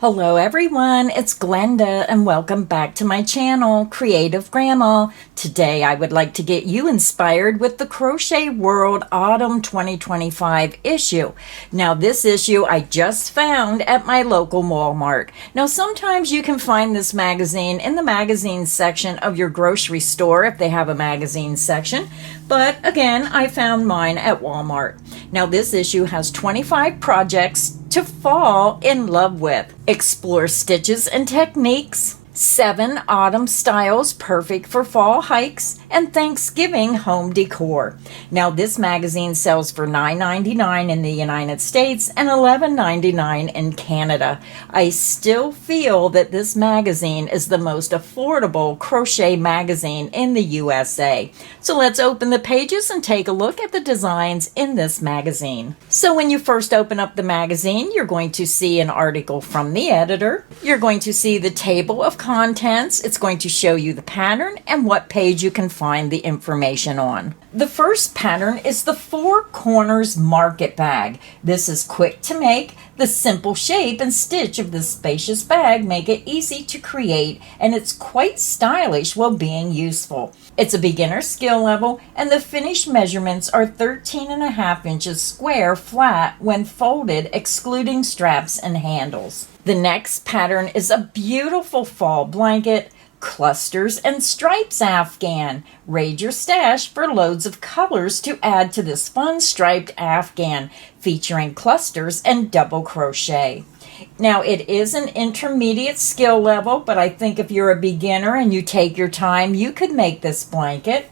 Hello everyone, it's Glenda and welcome back to my channel, Creative Grandma. Today I would like to get you inspired with the Crochet World Autumn 2025 issue. Now this issue I just found at my local Walmart. Now sometimes you can find this magazine in the magazine section of your grocery store if they have a magazine section, but again I found mine at Walmart. Now this issue has 25 projects to fall in love with. Explore stitches and techniques, 7 autumn styles perfect for fall hikes, and Thanksgiving home decor. Now this magazine sells for $9.99 in the United States and $11.99 in Canada. I still feel that this magazine is the most affordable crochet magazine in the USA. So let's open the pages and take a look at the designs in this magazine. So when you first open up the magazine, you're going to see an article from the editor. You're going to see the table of contents. It's going to show you the pattern and what page you can find the information on. The first pattern is the 4 corners market bag. This is quick to make. The simple shape and stitch of this spacious bag make it easy to create, and it's quite stylish while being useful. It's a beginner skill level, and the finished measurements are 13.5 inches square flat when folded, excluding straps and handles. The next pattern is a beautiful fall blanket, clusters and stripes afghan. Raid your stash for loads of colors to add to this fun striped afghan featuring clusters and double crochet. Now it is an intermediate skill level, but I think if you're a beginner and you take your time, you could make this blanket.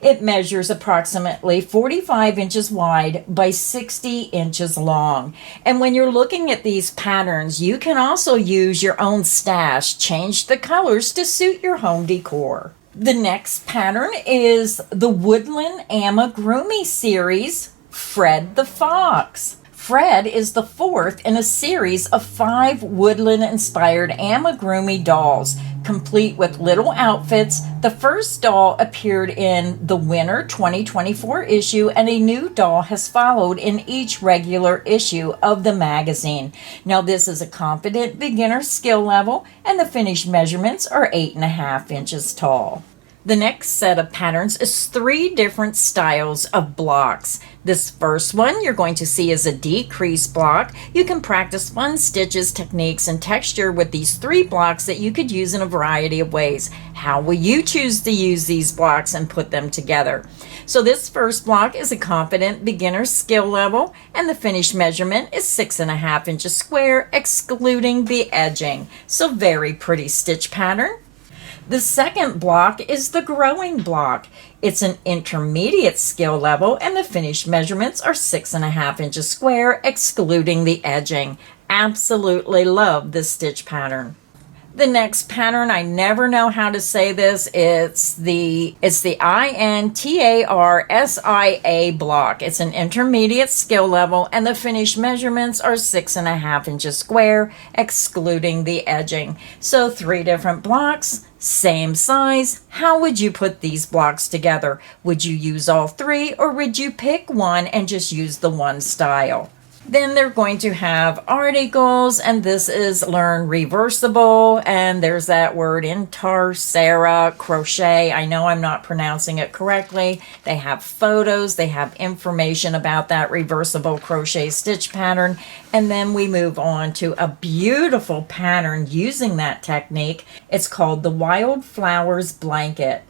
It measures approximately 45 inches wide by 60 inches long. And when you're looking at these patterns, you can also use your own stash, change the colors to suit your home decor. The next pattern is the Woodland Amigurumi series, Fred the Fox. Fred is the 4th in a series of 5 woodland-inspired amigurumi dolls, complete with little outfits. The first doll appeared in the winter 2024 issue, and a new doll has followed in each regular issue of the magazine. Now this is a confident beginner skill level, and the finished measurements are 8.5 inches tall. The next set of patterns is 3 different styles of blocks. This first one you're going to see is a decrease block. You can practice fun stitches, techniques, and texture with these 3 blocks that you could use in a variety of ways. How will you choose to use these blocks and put them together? So this first block is a confident beginner skill level, and the finished measurement is 6.5 inches square, excluding the edging. So very pretty stitch pattern. The second block is the growing block. It's an intermediate skill level, and the finished measurements are 6.5 inches square, excluding the edging. Absolutely love this stitch pattern. The next pattern, I never know how to say this. It's the INTARSIA block. It's an intermediate skill level, and the finished measurements are 6.5 inches square, excluding the edging. So 3 different blocks, same size. How would you put these blocks together? Would you use all 3, or would you pick one and just use the one style? Then they're going to have articles, and this is Learn Reversible, and there's that word Sarah crochet. I know I'm not pronouncing it correctly. They have photos, they have information about that reversible crochet stitch pattern, and then we move on to a beautiful pattern using that technique. It's called the Wildflowers Blanket.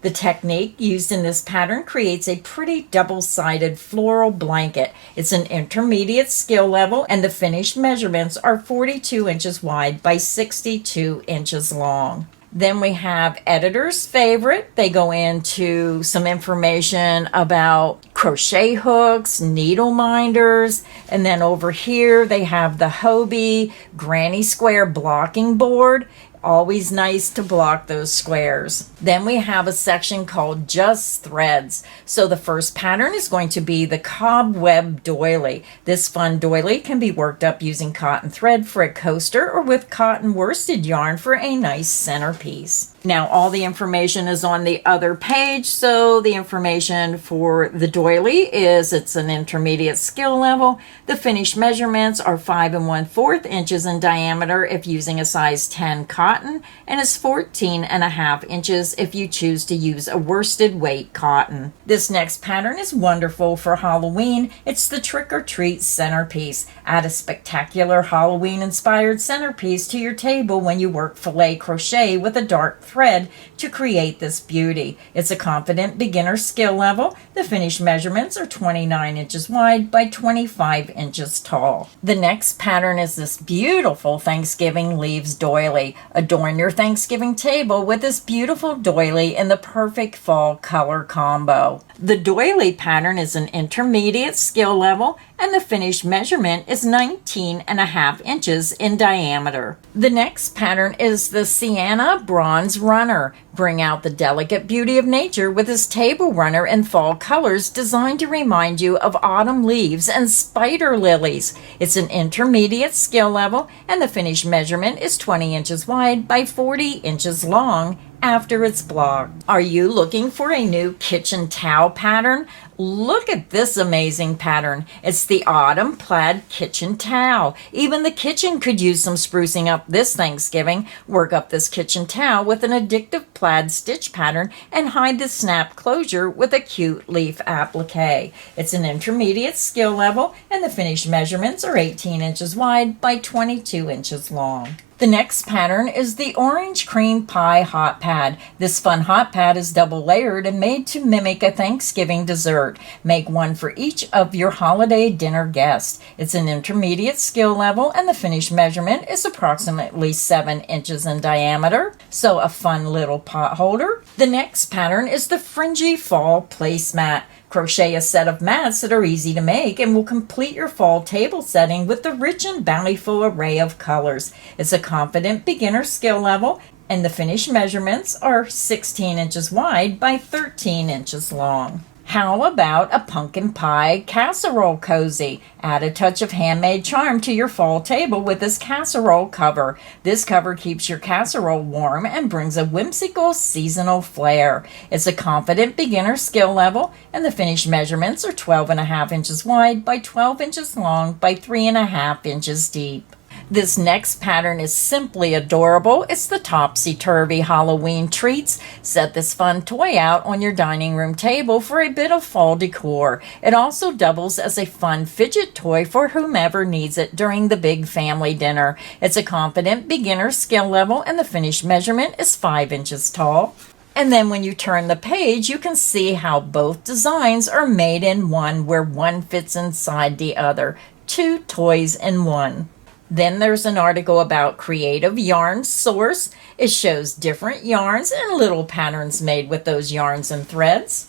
The technique used in this pattern creates a pretty double-sided floral blanket. It's an intermediate skill level, and the finished measurements are 42 inches wide by 62 inches long. Then we have editor's favorite. They go into some information about crochet hooks, needle minders, and then over here they have the Hobie Granny Square blocking board. Always nice to block those squares. Then we have a section called Just Threads. So the first pattern is going to be the cobweb doily. This fun doily can be worked up using cotton thread for a coaster or with cotton worsted yarn for a nice centerpiece. Now all the information is on the other page, so the information for the doily is it's an intermediate skill level. The finished measurements are 5 1/4 inches in diameter if using a size 10 cotton, and is 14.5 inches if you choose to use a worsted weight cotton. This next pattern is wonderful for Halloween. It's the Trick or Treat centerpiece. Add a spectacular Halloween inspired centerpiece to your table when you work filet crochet with a dark thread to create this beauty. It's a confident beginner skill level. The finished measurements are 29 inches wide by 25 inches tall. The next pattern is this beautiful Thanksgiving leaves doily. Adorn your Thanksgiving table with this beautiful doily in the perfect fall color combo. The doily pattern is an intermediate skill level, and the finished measurement is 19.5 inches in diameter. The next pattern is the Sienna Bronze Runner. Bring out the delicate beauty of nature with this table runner in fall colors designed to remind you of autumn leaves and spider lilies. It's an intermediate skill level, and the finished measurement is 20 inches wide by 40 inches long after it's blocked. Are you looking for a new kitchen towel pattern? Look at this amazing pattern. It's the Autumn Plaid Kitchen Towel. Even the kitchen could use some sprucing up this Thanksgiving. Work up this kitchen towel with an addictive plaid stitch pattern and hide the snap closure with a cute leaf applique. It's an intermediate skill level, and the finished measurements are 18 inches wide by 22 inches long. The next pattern is the Orange Cream Pie Hot Pad. This fun hot pad is double layered and made to mimic a Thanksgiving dessert. Make one for each of your holiday dinner guests. It's an intermediate skill level, and the finished measurement is approximately 7 inches in diameter. So a fun little pot holder. The next pattern is the Fringy Fall Placemat. Crochet a set of mats that are easy to make and will complete your fall table setting with the rich and bountiful array of colors. It's a confident beginner skill level, and the finished measurements are 16 inches wide by 13 inches long. How about a pumpkin pie casserole cozy? Add a touch of handmade charm to your fall table with this casserole cover. This cover keeps your casserole warm and brings a whimsical seasonal flair. It's a confident beginner skill level, and the finished measurements are 12.5 inches wide by 12 inches long by 3.5 inches deep. This next pattern is simply adorable. It's the Topsy-Turvy Halloween Treats. Set this fun toy out on your dining room table for a bit of fall decor. It also doubles as a fun fidget toy for whomever needs it during the big family dinner. It's a confident beginner skill level, and the finished measurement is 5 inches tall. And then when you turn the page, you can see how both designs are made in one, where one fits inside the other. 2 toys in one. Then there's an article about Creative Yarn Source. It shows different yarns and little patterns made with those yarns and threads.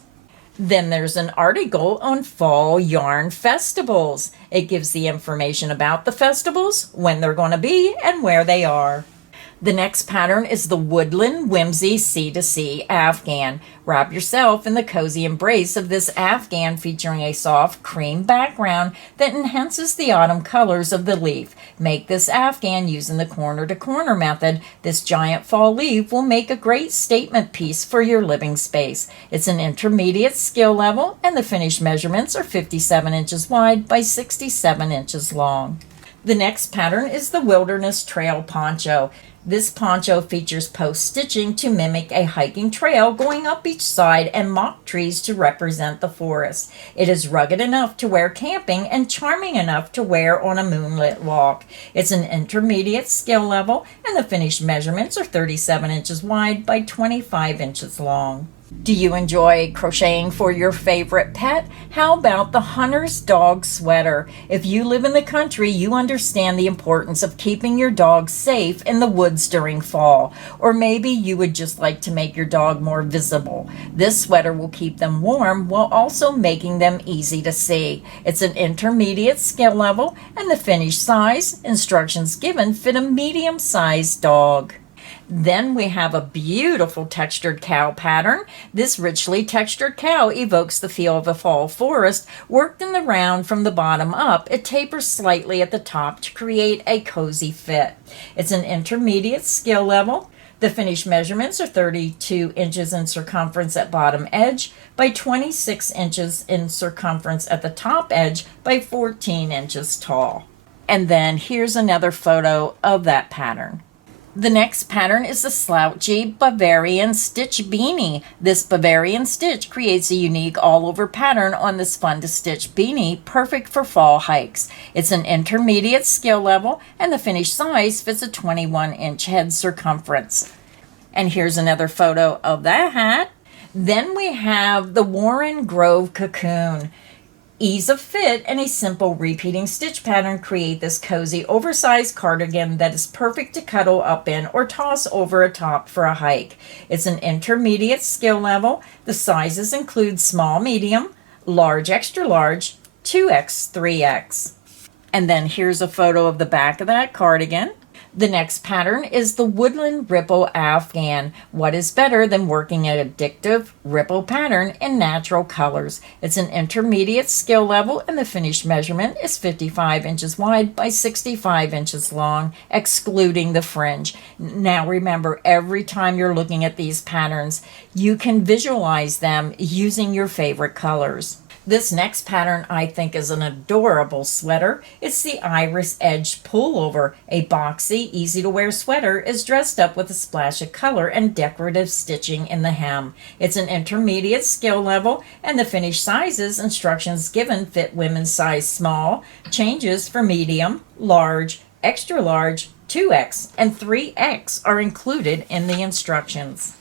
Then there's an article on fall yarn festivals. It gives the information about the festivals, when they're going to be, and where they are. The next pattern is the Woodland Whimsy C2C Afghan. Wrap yourself in the cozy embrace of this Afghan featuring a soft cream background that enhances the autumn colors of the leaf. Make this Afghan using the corner-to-corner method. This giant fall leaf will make a great statement piece for your living space. It's an intermediate skill level, and the finished measurements are 57 inches wide by 67 inches long. The next pattern is the Wilderness Trail Poncho. This poncho features post stitching to mimic a hiking trail going up each side and mock trees to represent the forest. It is rugged enough to wear camping and charming enough to wear on a moonlit walk. It's an intermediate skill level, and the finished measurements are 37 inches wide by 25 inches long. Do you enjoy crocheting for your favorite pet? How about the Hunter's Dog Sweater? If you live in the country, you understand the importance of keeping your dog safe in the woods during fall. Or maybe you would just like to make your dog more visible. This sweater will keep them warm while also making them easy to see. It's an intermediate skill level, and the finished size, instructions given, fit a medium-sized dog. Then we have a beautiful textured cow pattern. This richly textured cow evokes the feel of a fall forest. Worked in the round from the bottom up, it tapers slightly at the top to create a cozy fit. It's an intermediate skill level. The finished measurements are 32 inches in circumference at bottom edge by 26 inches in circumference at the top edge by 14 inches tall. And then here's another photo of that pattern. The next pattern is the slouchy Bavarian stitch beanie. This Bavarian stitch creates a unique all-over pattern on this fun-to-stitch beanie, perfect for fall hikes. It's an intermediate skill level, and the finished size fits a 21-inch head circumference. And here's another photo of that hat. Then we have the Warren Grove cocoon. Ease of fit and a simple repeating stitch pattern create this cozy oversized cardigan that is perfect to cuddle up in or toss over a top for a hike. It's an intermediate skill level. The sizes include small, medium, large, extra large, 2X, 3X. And then here's a photo of the back of that cardigan. The next pattern is the Woodland Ripple Afghan. What is better than working an addictive ripple pattern in natural colors? It's an intermediate skill level, and the finished measurement is 55 inches wide by 65 inches long, excluding the fringe. Now remember, every time you're looking at these patterns, you can visualize them using your favorite colors. This next pattern I think is an adorable sweater. It's the Iris Edge Pullover. A boxy, easy-to-wear sweater is dressed up with a splash of color and decorative stitching in the hem. It's an intermediate skill level, and the finished sizes instructions given fit women's size small. Changes for medium, large, extra large, 2X, and 3X are included in the instructions.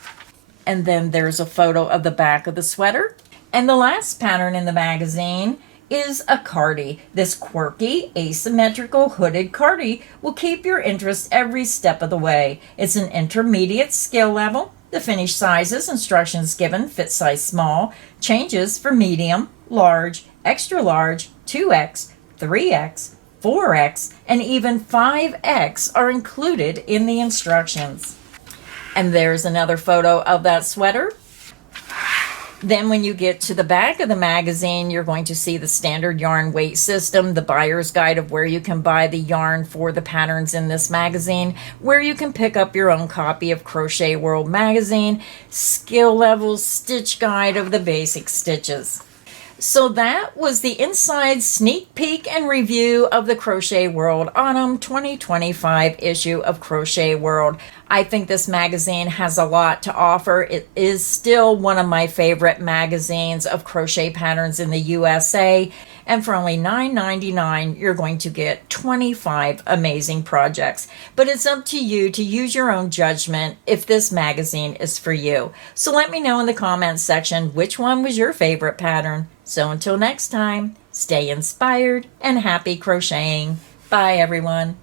And then there's a photo of the back of the sweater. And the last pattern in the magazine is a cardie. This quirky, asymmetrical hooded cardie will keep your interest every step of the way. It's an intermediate skill level. The finished sizes, instructions given, fit size small. Changes for medium, large, extra large, 2X, 3X, 4X, and even 5X are included in the instructions. And there's another photo of that sweater. Then when you get to the back of the magazine, you're going to see the standard yarn weight system, the buyer's guide of where you can buy the yarn for the patterns in this magazine, where you can pick up your own copy of Crochet World magazine, skill level stitch guide of the basic stitches. So that was the inside sneak peek and review of the Crochet World Autumn 2025 issue of Crochet World. I think this magazine has a lot to offer. It is still one of my favorite magazines of crochet patterns in the USA. And for only $9.99, you're going to get 25 amazing projects. But it's up to you to use your own judgment if this magazine is for you. So let me know in the comments section which one was your favorite pattern. So until next time, stay inspired and happy crocheting. Bye, everyone.